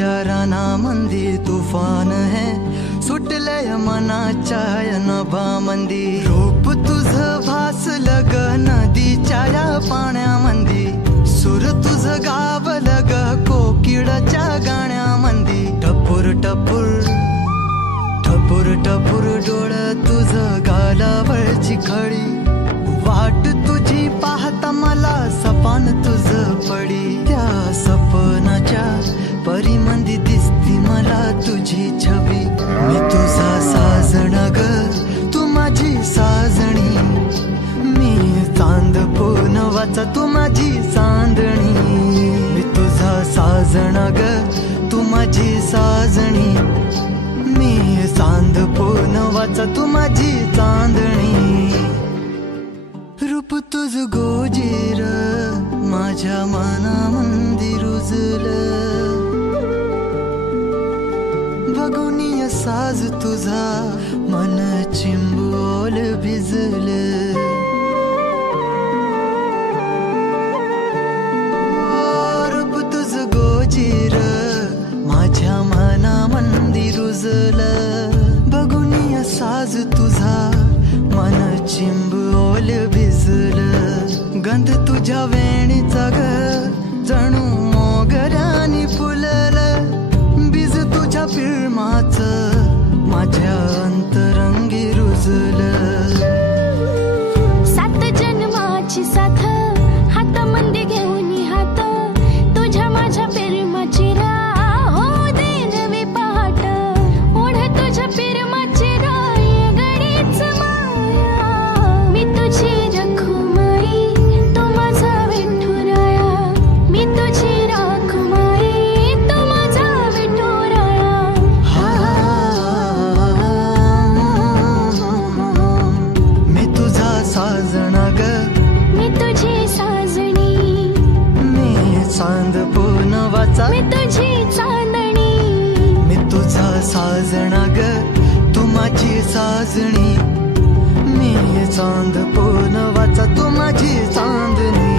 विचाराना मंदी तुफान है सुटलय मनाच्या नभा मंदी रूप तुझ भासलं ग नदीच्या या पाण्यामंदी सुर तुझ गावलं ग कोकिळाच्या गाण्यामंदी टपूर टपूर टपूर टपूर डोळ तुझ गालावरची खळी वाट तुझी पाहता मला सपान तुझ पडी त्या सपनाच्या परिमंदी दिसती मला तुझी छबी मी तुझा साजण ग तू माझी साजणी मी चांद पूनवाचा तू माझी चांदणी मी तुझा साजण ग तू माझी साजणी मी चांद पूनवाचा तू माझी चांदणी रूप तुझ गोजीर माझ्या मनामंदी रुजलं बघूनिय साज तुझा मन चिंबोल भिजलं रूप तुझ गोजीर माझ्या मनामंदी रुजलं बघूनिय साज तुझा मन चिंबोल भिजलं गंध तुझ्या वेणीचा ग जणू मोगऱ्यानी फुललं बीज तुझ्या फिल्माचं माझ्या अंतरंगी रुजलं सात जन्माची साथ हात मंदी घेऊन हात तुझ्या माझ्या प्रेमाची राह हो दे नवी पहाट ओढ तुझ्या प्रेमाची राह गडीच माया मी तुझी रखुमाई तू माझा विठुराया मी तुझी रखुमाई तू माझा विठुराया मी तुझा साजना ग मी तुझी साजणी मी चांद पूनवाचा मी तुझी चांदणी मी तुझा साजना ग तू माझी साजणी मी चांद पूनवाचा तू माझी चांदणी